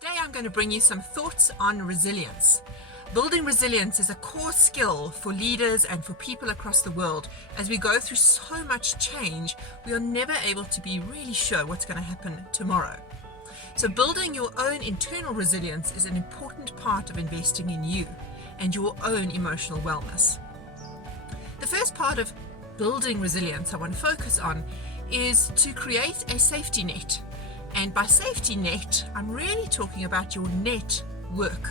Today I'm going to bring you some thoughts on resilience. Building resilience is a core skill for leaders and for people across the world. As we go through so much change, we are never able to be really sure what's going to happen tomorrow. So building your own internal resilience is an important part of investing in you and your own emotional wellness. The first part of building resilience I want to focus on is to create a safety net. And by safety net, I'm really talking about your network.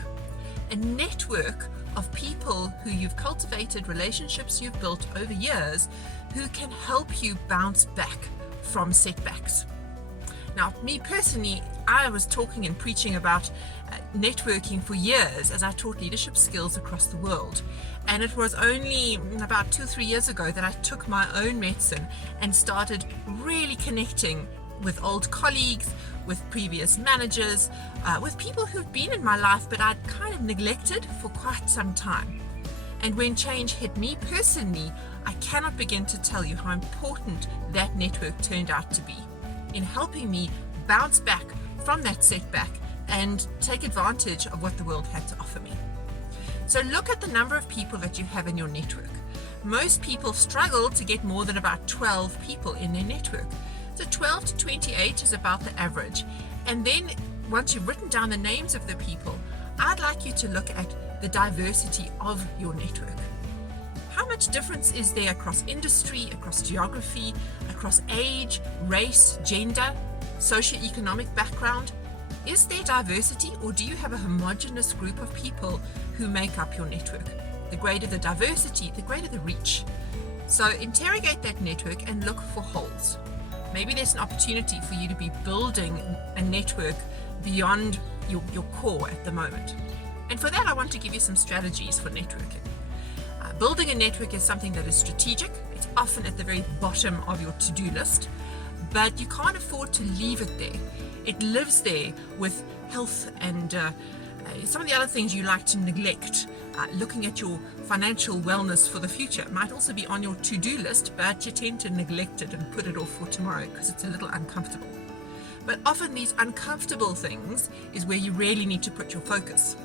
A network of people who you've cultivated, relationships you've built over years, who can help you bounce back from setbacks. Now, me personally, I was talking and preaching about networking for years as I taught leadership skills across the world. And it was only about 2 or 3 years ago that I took my own medicine and started really connecting with old colleagues, with previous managers, with people who've been in my life but I'd kind of neglected for quite some time. And when change hit me personally, I cannot begin to tell you how important that network turned out to be in helping me bounce back from that setback and take advantage of what the world had to offer me. So look at the number of people that you have in your network. Most people struggle to get more than about 12 people in their network. So 12 to 28 is about the average. And then once you've written down the names of the people, I'd like you to look at the diversity of your network. How much difference is there across industry, across geography, across age, race, gender, socioeconomic background? Is there diversity, or do you have a homogeneous group of people who make up your network? The greater the diversity, the greater the reach. So interrogate that network and look for holes. Maybe there's an opportunity for you to be building a network beyond your core at the moment. And for that, I want to give you some strategies for networking. Building a network is something that is strategic. It's often at the very bottom of your to-do list, but you can't afford to leave it there. It lives there with health and some of the other things you like to neglect. Looking at your financial wellness for the future might also be on your to-do list, but you tend to neglect it and put it off for tomorrow because it's a little uncomfortable. But often these uncomfortable things is where you really need to put your focus.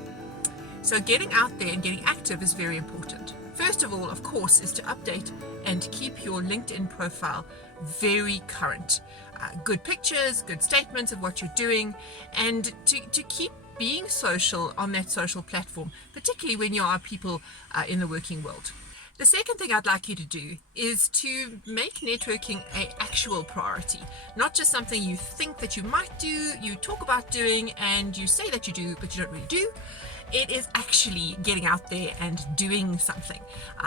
So getting out there and getting active is very important. First of all, of course, is to update and keep your LinkedIn profile very current. Good pictures, good statements of what you're doing, and to keep being social on that social platform, particularly when you are people in the working world. The second thing I'd like you to do is to make networking an actual priority, not just something you think that you might do, you talk about doing, and you say that you do, but you don't really do. It is actually getting out there and doing something.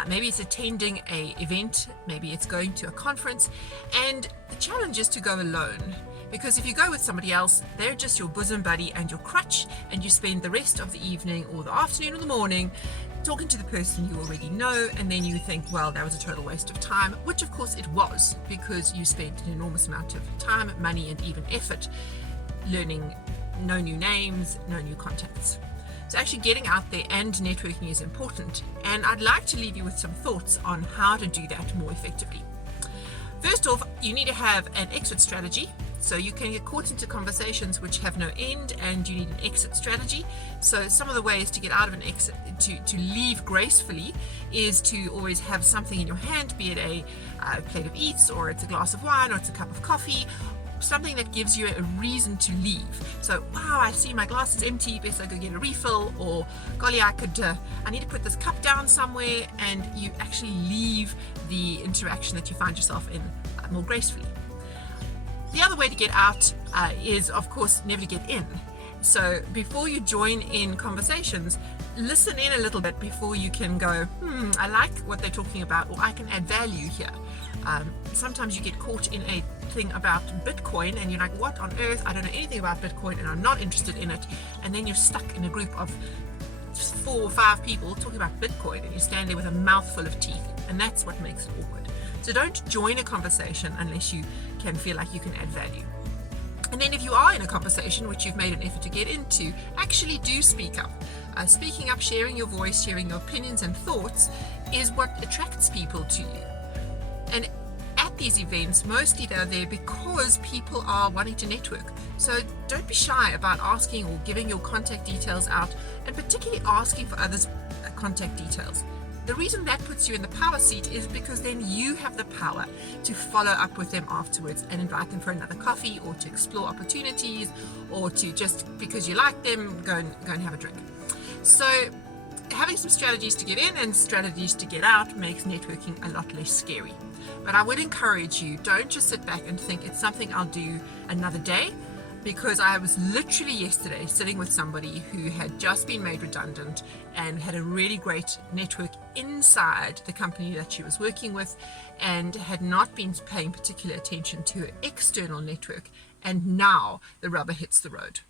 Maybe it's attending an event, maybe it's going to a conference, and the challenge is to go alone. Because if you go with somebody else, they're just your bosom buddy and your crutch, and you spend the rest of the evening or the afternoon or the morning talking to the person you already know, and then you think, well, that was a total waste of time, which of course it was, because you spent an enormous amount of time, money, and even effort learning no new names, no new contacts. So actually getting out there and networking is important, and I'd like to leave you with some thoughts on how to do that more effectively. First off, you need to have an exit strategy. So you can get caught into conversations which have no end, and you need an exit strategy. So some of the ways to get out of an exit, to leave gracefully, is to always have something in your hand, be it a plate of eats, or it's a glass of wine, or it's a cup of coffee, something that gives you a reason to leave. So, wow, I see my glass is empty, best I go get a refill, or golly, I need to put this cup down somewhere, and you actually leave the interaction that you find yourself in more gracefully. The other way to get out is, of course, never to get in. So before you join in conversations, listen in a little bit before you can go, I like what they're talking about, or I can add value here. Sometimes you get caught in a thing about Bitcoin and you're like, what on earth? I don't know anything about Bitcoin and I'm not interested in it. And then you're stuck in a group of 4 or 5 people talking about Bitcoin, and you stand there with a mouthful of teeth, and that's what makes it awkward. So don't join a conversation unless you can feel like you can add value. And then if you are in a conversation which you've made an effort to get into, actually do speak up. Speaking up, sharing your voice, sharing your opinions and thoughts is what attracts people to you. And at at these events, mostly they're there because people are wanting to network. So don't be shy about asking or giving your contact details out, and particularly asking for others' contact details. The reason that puts you in the power seat is because then you have the power to follow up with them afterwards and invite them for another coffee, or to explore opportunities, or to just because you like them, go and have a drink. So having some strategies to get in and strategies to get out makes networking a lot less scary. But I would encourage you, don't just sit back and think it's something I'll do another day, because I was literally yesterday sitting with somebody who had just been made redundant and had a really great network inside the company that she was working with, and had not been paying particular attention to her external network, and now the rubber hits the road.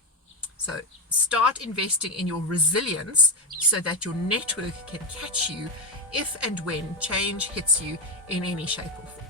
So start investing in your resilience so that your network can catch you if and when change hits you in any shape or form.